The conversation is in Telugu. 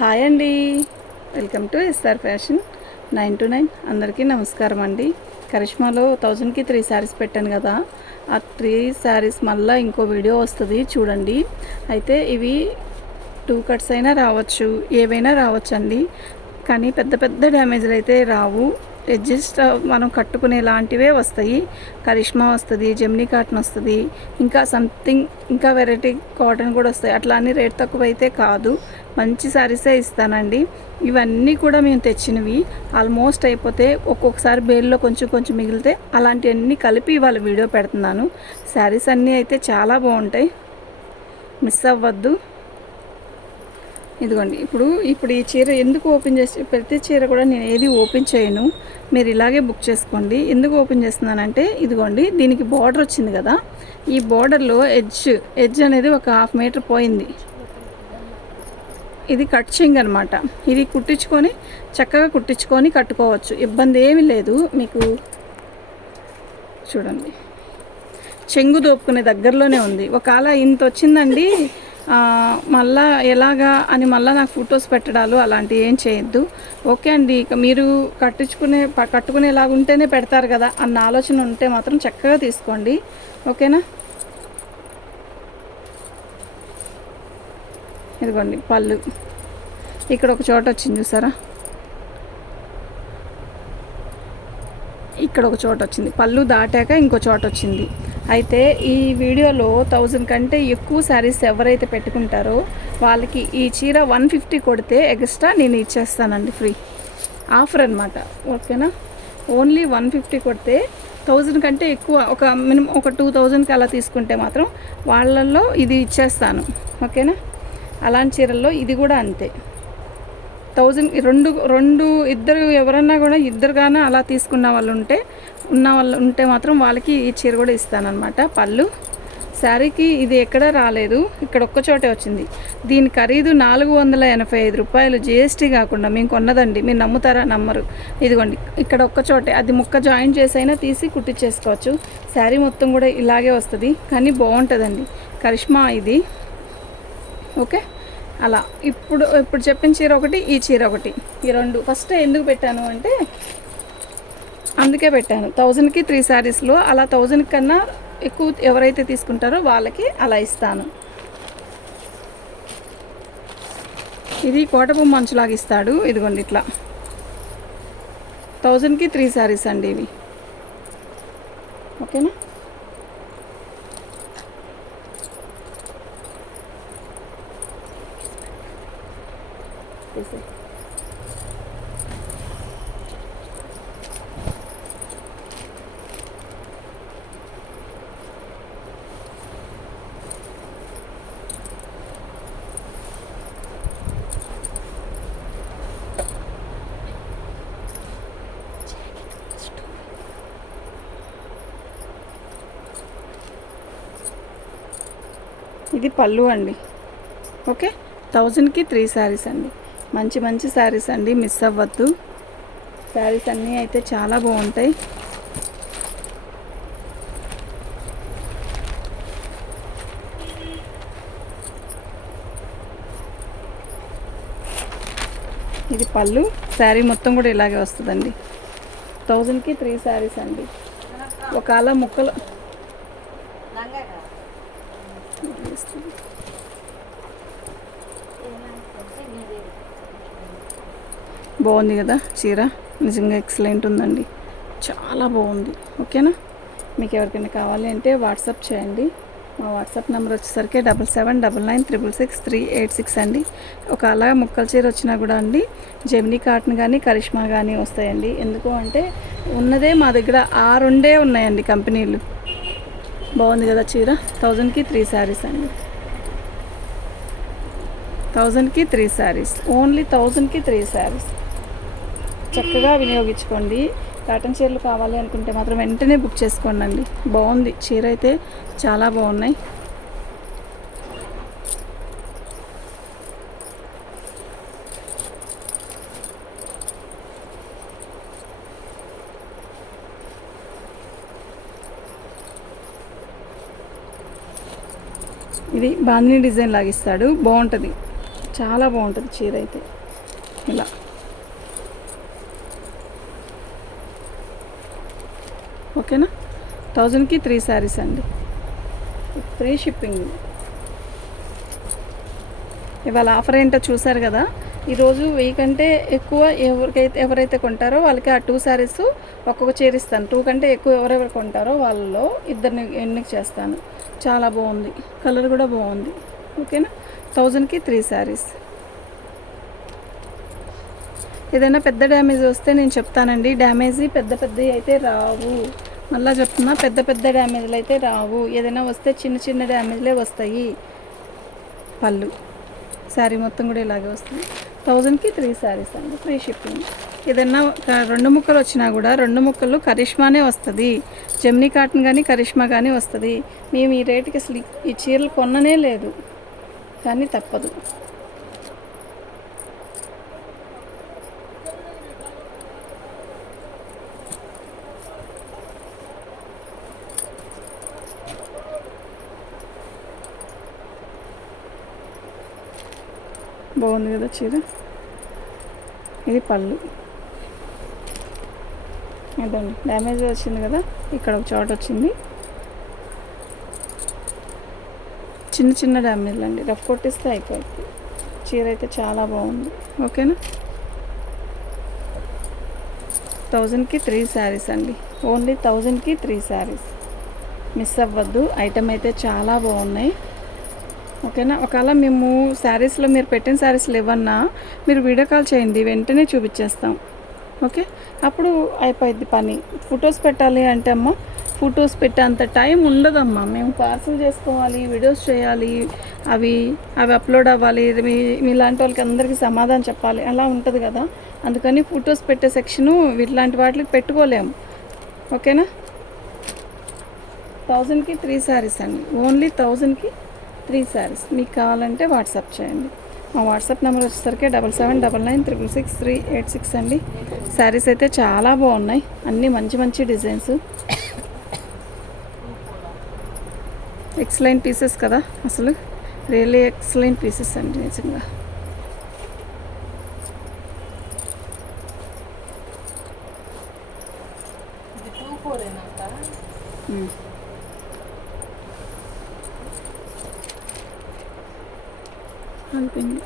హాయ్ అండి, welcome to SR fashion 9 to 9. అందరికీ నమస్కారం అండి. కరిష్మాలో 1000కి 3 శారీస్ పెట్టాను కదా, ఆ 3 శారీస్ మళ్ళీ ఇంకో వీడియో వస్తుంది చూడండి. అయితే ఇవి 2 కట్స్ అయినా రావచ్చు, ఏవైనా రావచ్చు అండి. కానీ పెద్ద పెద్ద డ్యామేజ్లు అయితే రావు. అడ్జస్ట్ మనం కట్టుకునే లాంటివే వస్తాయి. కరిష్మా వస్తుంది, జెమినీ కాటన్ వస్తుంది, ఇంకా సంథింగ్ ఇంకా వెరైటీ కాటన్ కూడా వస్తాయి. అట్లా అన్ని రేట్ తక్కువ అయితే కాదు, మంచి శారీసే ఇస్తానండి. ఇవన్నీ కూడా మేము తెచ్చినవి ఆల్మోస్ట్ అయిపోతే ఒక్కొక్కసారి బేల్లో కొంచెం కొంచెం మిగిలితే అలాంటివన్నీ కలిపి ఇవాళ వీడియో పెడుతున్నాను. శారీస్ అన్నీ అయితే చాలా బాగుంటాయి, మిస్ అవ్వద్దు. ఇదిగోండి, ఇప్పుడు ఈ చీర ఎందుకు ఓపెన్ చేసి, ప్రతి చీర కూడా నేను ఏది ఓపెన్ చేయను, మీరు ఇలాగే బుక్ చేసుకోండి. ఎందుకు ఓపెన్ చేస్తున్నానంటే ఇదిగోండి, దీనికి బార్డర్ వచ్చింది కదా, ఈ బార్డర్లో ఎడ్జ్ అనేది ఒక 1/2 మీటర్ పోయింది. ఇది కట్ చెంగ్ అనమాట. ఇది కుట్టించుకొని చక్కగా కుట్టించుకొని కట్టుకోవచ్చు, ఇబ్బంది ఏమీ లేదు. మీకు చూడండి, చెంగు దోపుకునే దగ్గరలోనే ఉంది. ఒకవేళ ఇంత వచ్చిందండి, మళ్ళా ఎలాగా అని మళ్ళీ నాకు ఫొటోస్ పెట్టడాలు అలాంటివి ఏం చేయొద్దు. ఓకే అండి, ఇక మీరు కట్టుకునేలాగా ఉంటేనే పెడతారు కదా అన్న ఆలోచన ఉంటే మాత్రం చక్కగా తీసుకోండి, ఓకేనా. ఇదిగోండి పళ్ళు, ఇక్కడ ఒక చోట వచ్చింది చూసారా, ఇక్కడ ఒక చోట వచ్చింది, పళ్ళు దాటాక ఇంకో చోట వచ్చింది. అయితే ఈ వీడియోలో 1000 కంటే ఎక్కువ శారీస్ ఎవరైతే పెట్టుకుంటారో వాళ్ళకి ఈ చీర 150 కొడితే ఎక్స్ట్రా నేను ఇచ్చేస్తానండి, ఫ్రీ ఆఫర్ అనమాట, ఓకేనా. ఓన్లీ 150 కొడితే 1000 కంటే ఎక్కువ, ఒక మినిమం ఒక 2000కి అలా తీసుకుంటే మాత్రం వాళ్ళల్లో ఇది ఇచ్చేస్తాను, ఓకేనా. అలాంటి చీరల్లో ఇది కూడా అంతే. 1000 ఇద్దరు ఎవరన్నా కూడా ఇద్దరుగానే అలా తీసుకున్న వాళ్ళు ఉంటే మాత్రం వాళ్ళకి ఈ చీర కూడా ఇస్తానన్నమాట. పళ్ళు శారీకి ఇది ఎక్కడ రాలేదు, ఇక్కడ ఒక్క చోటే వచ్చింది. దీని ఖరీదు 485 రూపాయలు, జిఎస్టీ కాకుండా మేము కొన్నదండి. మీరు నమ్ముతారా? నమ్మరు. ఇదిగోండి, ఇక్కడ ఒక్క చోటే, అది ముక్క జాయిన్ చేసైనా తీసి కుట్టించేసుకోవచ్చు. శారీ మొత్తం కూడా ఇలాగే వస్తుంది, కానీ బాగుంటుందండి. కరిష్మా ఇది, ఓకే. అలా ఇప్పుడు చెప్పిన చీర ఒకటి, ఈ చీర ఒకటి, ఈ రెండు ఫస్ట్ ఎందుకు పెట్టాను అంటే అందుకే పెట్టాను. 1000కి 3 శారీస్లో అలా 1000 కన్నా ఎక్కువ ఎవరైతే తీసుకుంటారో వాళ్ళకి అలా ఇస్తాను. ఇది కోటపు మంచులాగా ఇస్తాడు. ఇదిగోండి ఇట్లా 1000కి 3 శారీస్ అండి ఇవి, ఓకేనా. ఇది పళ్ళు అండి, ఓకే. 1000కి 3 శారీస్ అండి, మంచి మంచి శారీస్ అండి, మిస్ అవ్వద్దు. శారీస్ అన్నీ అయితే చాలా బాగుంటాయి. ఇది పళ్ళు, శారీ మొత్తం కూడా ఇలాగే వస్తుందండి. 1000కి 3 శారీస్ అండి. ఒకవేళ ముక్కలు బాగుంది కదా చీర, నిజంగా ఎక్సలెంట్ ఉందండి, చాలా బాగుంది, ఓకేనా. మీకు ఎవరికైనా కావాలి అంటే వాట్సాప్ చేయండి. మా వాట్సాప్ నెంబర్ వచ్చేసరికి 7799666386 అండి. ఒక అలాగా ముక్కల చీర వచ్చినా కూడా అండి, జెమినీ కాటన్ కానీ కరిష్మా కానీ వస్తాయండి. ఎందుకు అంటే ఉన్నదే మా దగ్గర 6 ఉన్నాయండి కంపెనీలు. బాగుంది కదా చీర. 1000కి 3 శారీస్ అండి, 1000కి 3 శారీస్, ఓన్లీ 1000కి 3 శారీస్. చక్కగా వినియోగించుకోండి. కాటన్ చీరలు కావాలి అనుకుంటే మాత్రం వెంటనే బుక్ చేసుకోండి అండి. బాగుంది చీర అయితే, చాలా బాగున్నాయి. ఇది బాందిని డిజైన్ లాగిస్తాడు, బాగుంటుంది. చాలా బాగుంటుంది చీర అయితే. ఇలా ఓకేనా. 1000కి 3 శారీస్ అండి, ఫ్రీ షిప్పింగ్. ఇవాళ ఆఫర్ ఏంటో చూసారు కదా. ఈరోజు 1000 కంటే ఎక్కువ ఎవరైతే కొంటారో వాళ్ళకి ఆ 2 శారీస్ ఒక్కొక్క చీర ఇస్తాను. 2 కంటే ఎక్కువ ఎవరెవరు కొంటారో వాళ్ళలో ఇద్దరిని ఎన్నిక చేస్తాను. చాలా బాగుంది, కలర్ కూడా బాగుంది. ఓకేనా. 1000కి 3 శారీస్. ఏదైనా పెద్ద డ్యామేజ్ వస్తే నేను చెప్తానండి. డ్యామేజీ పెద్దవి అయితే రావు. మళ్ళీ చెప్తున్నా, పెద్ద డ్యామేజ్లు అయితే రావు. ఏదైనా వస్తే చిన్న డ్యామేజ్లే వస్తాయి. పళ్ళు శారీ మొత్తం కూడా ఇలాగే వస్తుంది. 1000కి 3 శారీస్ అండి, ఫ్రీ షిప్పింగ్. ఏదైనా 2 ముక్కలు వచ్చినా కూడా 2 ముక్కలు కరిష్మానే వస్తుంది. జెమినీ కాటన్ కానీ కరిష్మా కానీ వస్తుంది. మేము ఈ రేటుకి అసలు ఈ చీరలు కొననే లేదు, కానీ తప్పదు. బాగుంది కదా చీర. ఇది పళ్ళు. ఇదండి, డ్యామేజ్ వచ్చింది కదా, ఇక్కడ ఒక చోట వచ్చింది. చిన్న డ్యామేజ్లు అండి, రఫ్ కొట్టిస్తే అయిపోయింది. చీర అయితే చాలా బాగుంది. ఓకేనా. 1000కి 3 శారీస్ అండి, ఓన్లీ 1000కి 3 శారీస్. మిస్ అవ్వద్దు. ఐటమ్ అయితే చాలా బాగున్నాయి. ఓకేనా. ఒకవేళ మేము శారీస్లో మీరు పెట్టిన శారీస్లు ఏమన్నా మీరు వీడియో కాల్ చేయండి, వెంటనే చూపించేస్తాం. ఓకే, అప్పుడు అయిపోయింది పని. ఫొటోస్ పెట్టాలి అంటే అమ్మ, ఫొటోస్ పెట్టేంత టైం ఉండదమ్మా. మేము పార్సల్ చేసుకోవాలి, వీడియోస్ చేయాలి, అవి అప్లోడ్ అవ్వాలి, మీలాంటి వాళ్ళకి అందరికీ సమాధానం చెప్పాలి, అలా ఉంటుంది కదా. అందుకని ఫొటోస్ పెట్టే సెక్షను ఇట్లాంటి వాటికి పెట్టుకోలేము. ఓకేనా. 1000కి 3 శారీస్ అండి, ఓన్లీ 1000కి 3 శారీస్. మీకు కావాలంటే వాట్సాప్ చేయండి. మా వాట్సాప్ నెంబర్ వచ్చేసరికి 7799666386 అండి. శారీస్ అయితే చాలా బాగున్నాయి, అన్నీ మంచి డిజైన్స్. ఎక్సలెంట్ పీసెస్ కదా, అసలు రియల్లీ ఎక్సలెంట్ పీసెస్ అండి నిజంగా. అయిపోయింది.